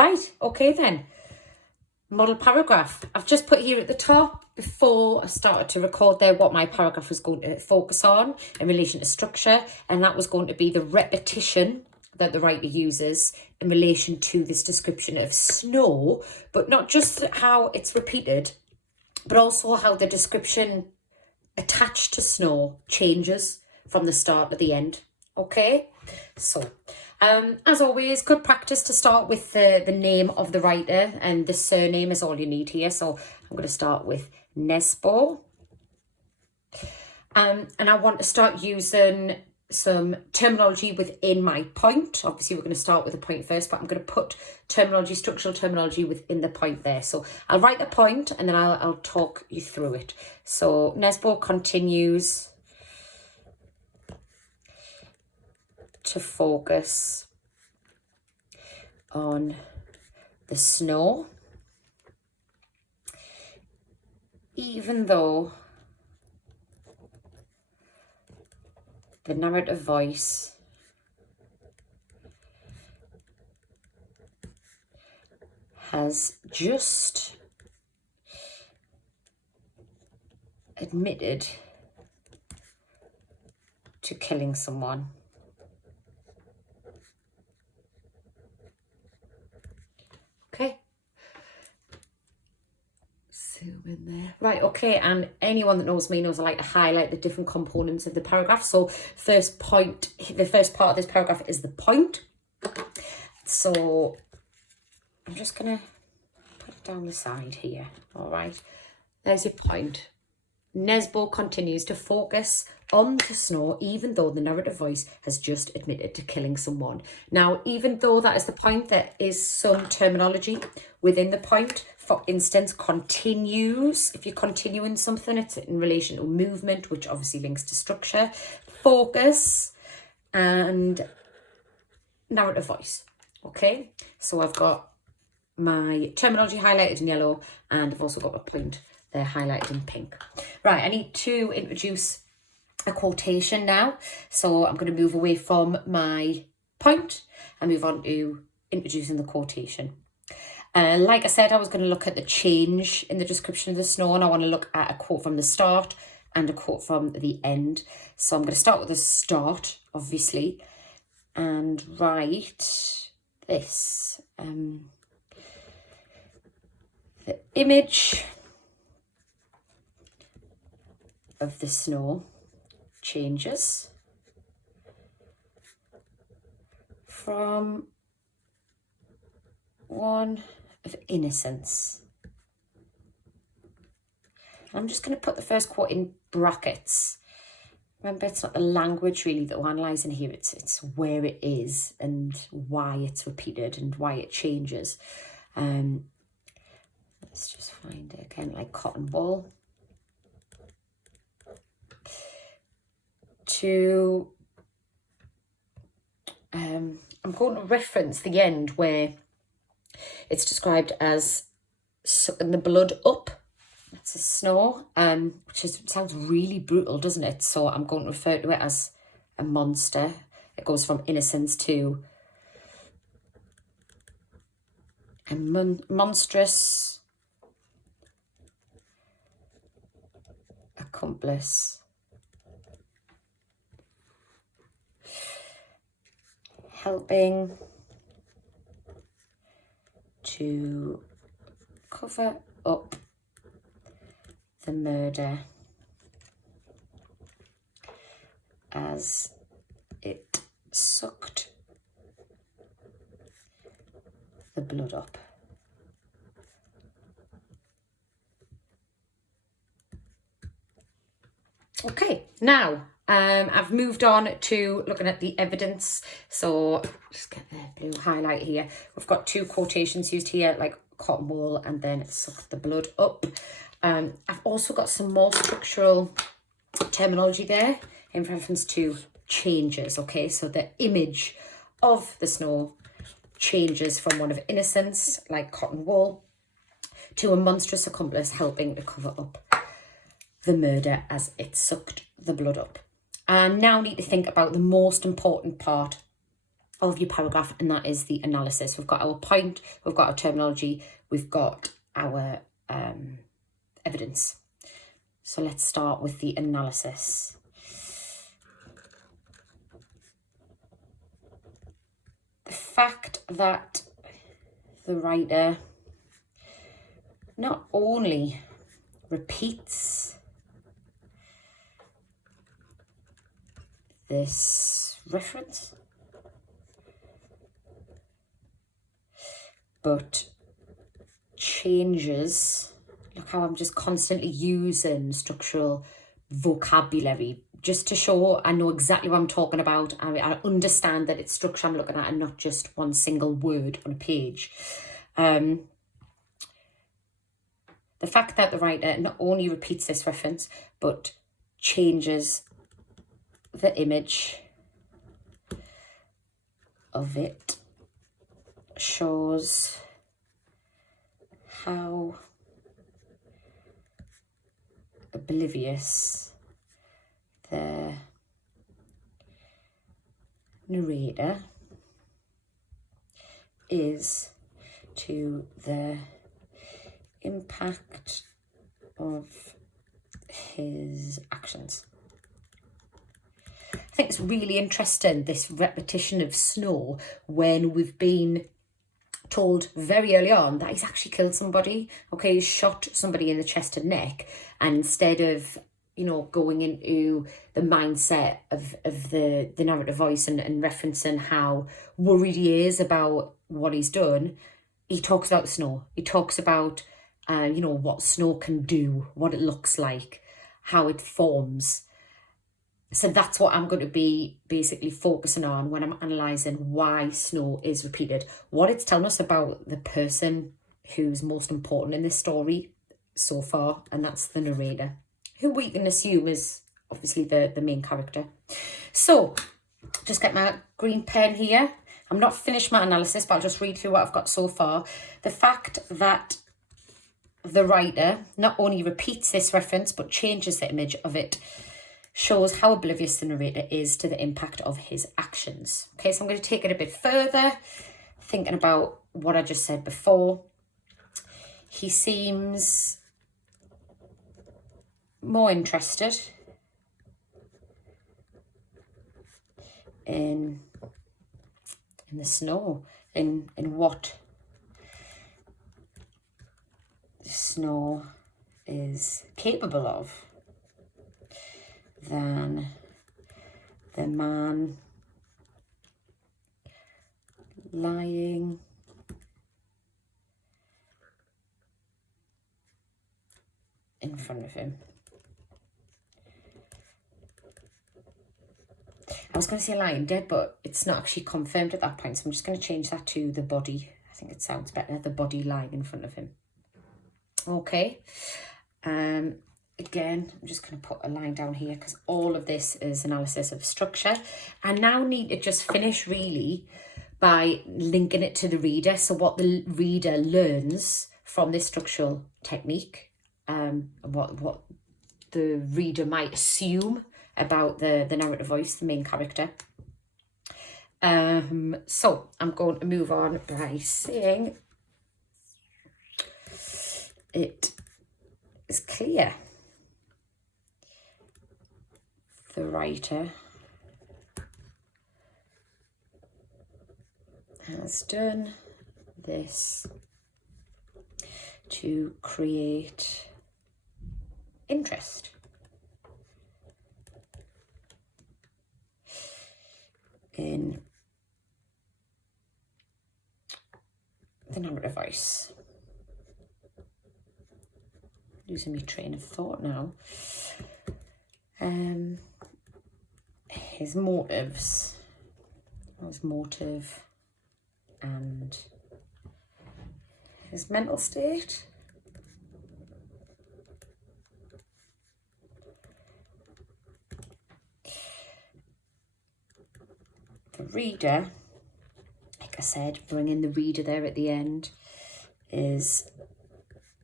Right, okay then. Model paragraph. I've just put here at the top, before I started to record there, what my paragraph was going to focus on in relation to structure, and that was going to be the repetition that the writer uses in relation to this description of snow, but not just how it's repeated, but also how the description attached to snow changes from the start to the end. Okay, so as always, good practice to start with the name of the writer, and the surname is all you need here. So I'm going to start with Nesbo. And I want to start using some terminology within my point. Obviously, we're going to start with the point first, but I'm going to put terminology, structural terminology within the point there. So I'll write the point and then I'll talk you through it. So Nesbo continues to focus on the snow, even though the narrative voice has just admitted to killing someone. Okay. Zoom in there. Right, okay, and anyone that knows me knows I like to highlight the different components of the paragraph. So the first part of this paragraph is the point. So I'm just going to put it down the side here. All right, there's your point. Nesbo continues to focus on the snow, even though the narrative voice has just admitted to killing someone. Now, even though that is the point, there is some terminology within the point. For instance, continues. If you're continuing something, it's in relation to movement, which obviously links to structure, focus, and narrative voice. Okay, so I've got my terminology highlighted in yellow, and I've also got a point there highlighted in pink. Right, I need to introduce a quotation now. So I'm going to move away from my point and move on to introducing the quotation. Like I said, I was going to look at the change in the description of the snow, and I want to look at a quote from the start and a quote from the end. So I'm going to start with the start, obviously, and write this. The image of the snow changes from one of innocence. I'm just going to put the first quote in brackets. Remember, it's not the language really that we're analysing here, it's where it is and why it's repeated and why it changes. Let's just find it again, like cotton wool. I'm going to reference the end where it's described as sucking the blood up. That's a snow, which sounds really brutal, doesn't it? So I'm going to refer to it as a monster. It goes from innocence to a monstrous accomplice. Helping to cover up the murder as it sucked the blood up. Okay, now I've moved on to looking at the evidence. So just get the blue highlight here. We've got two quotations used here, like cotton wool and then suck the blood up. I've also got some more structural terminology there in reference to changes. Okay, so the image of the snow changes from one of innocence, like cotton wool, to a monstrous accomplice helping to cover up the murder as it sucked the blood up. And now need to think about the most important part of your paragraph, and that is the analysis. We've got our point, we've got our terminology, we've got our evidence. So let's start with the analysis. The fact that the writer not only repeats this reference, but changes. Look how I'm just constantly using structural vocabulary just to show I know exactly what I'm talking about. I understand that it's structure I'm looking at and not just one single word on a page. The fact that the writer not only repeats this reference, but changes the image of it shows how oblivious the narrator is to the impact of his actions. I think it's really interesting, this repetition of Snow, when we've been told very early on that he's actually killed somebody. Okay, he's shot somebody in the chest and neck, and instead of, you know, going into the mindset of the narrative voice and referencing how worried he is about what he's done, he talks about Snow. He talks about, you know, what Snow can do, what it looks like, how it forms. So that's what I'm going to be basically focusing on when I'm analysing why Snow is repeated. What it's telling us about the person who's most important in this story so far, and that's the narrator, who we can assume is obviously the main character. So, just get my green pen here. I'm not finished my analysis, but I'll just read through what I've got so far. The fact that the writer not only repeats this reference, but changes the image of it, shows how oblivious the narrator is to the impact of his actions. Okay, so I'm going to take it a bit further, thinking about what I just said before. He seems more interested in the Snow, in what the Snow is capable of, than the man lying in front of him. I was going to say lying dead, but it's not actually confirmed at that point, so I'm just going to change that to the body. I think it sounds better, the body lying in front of him. Okay. Again, I'm just going to put a line down here because all of this is analysis of structure. I now need to just finish really by linking it to the reader. So what the reader learns from this structural technique, what the reader might assume about the narrative voice, the main character. So I'm going to move on by saying it is clear the writer has done this to create interest in the narrative voice. Losing my train of thought now. His motives, his motive, and his mental state. The reader, like I said, bringing the reader there at the end, is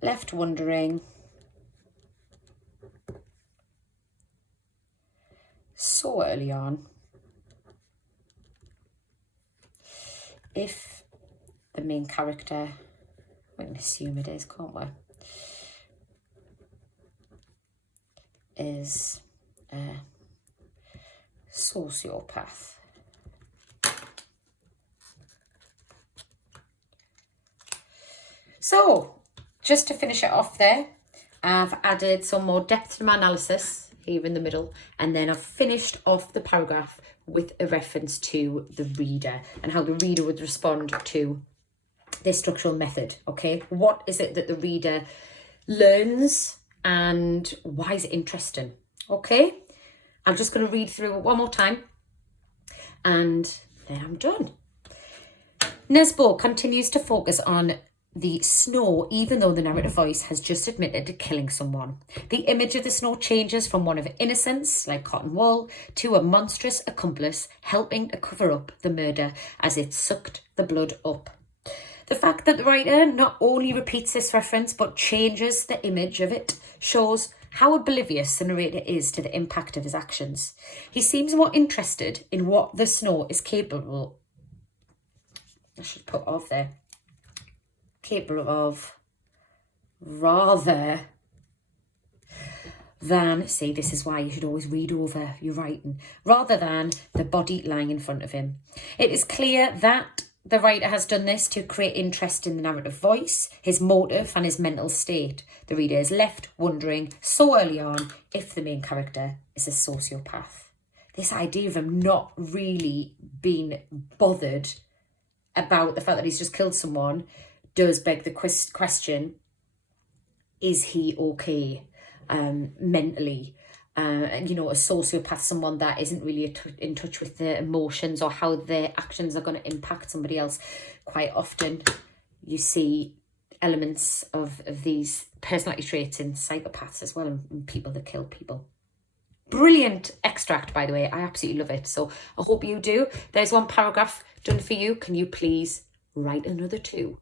left wondering so early on if the main character, we can assume it is, can't we, is a sociopath. So, just to finish it off there, I've added some more depth to my analysis here in the middle, and then I've finished off the paragraph with a reference to the reader and how the reader would respond to this structural method, okay? What is it that the reader learns and why is it interesting, okay? I'm just going to read through it one more time and then I'm done. Nesbo continues to focus on the snow, even though the narrative voice has just admitted to killing someone. The image of the snow changes from one of innocence, like cotton wool, to a monstrous accomplice helping to cover up the murder as it sucked the blood up. The fact that the writer not only repeats this reference but changes the image of it shows how oblivious the narrator is to the impact of his actions. He seems more interested in what the snow is capable of rather than, see, this is why you should always read over your writing, rather than the body lying in front of him. It is clear that the writer has done this to create interest in the narrative voice, his motive and his mental state. The reader is left wondering so early on if the main character is a sociopath. This idea of him not really being bothered about the fact that he's just killed someone does beg the question, is he okay mentally? You know, a sociopath, someone that isn't really in touch with their emotions or how their actions are going to impact somebody else. Quite often you see elements of these personality traits in psychopaths as well, and people that kill people. Brilliant extract, by the way. I absolutely love it. So I hope you do. There's one paragraph done for you. Can you please write another 2?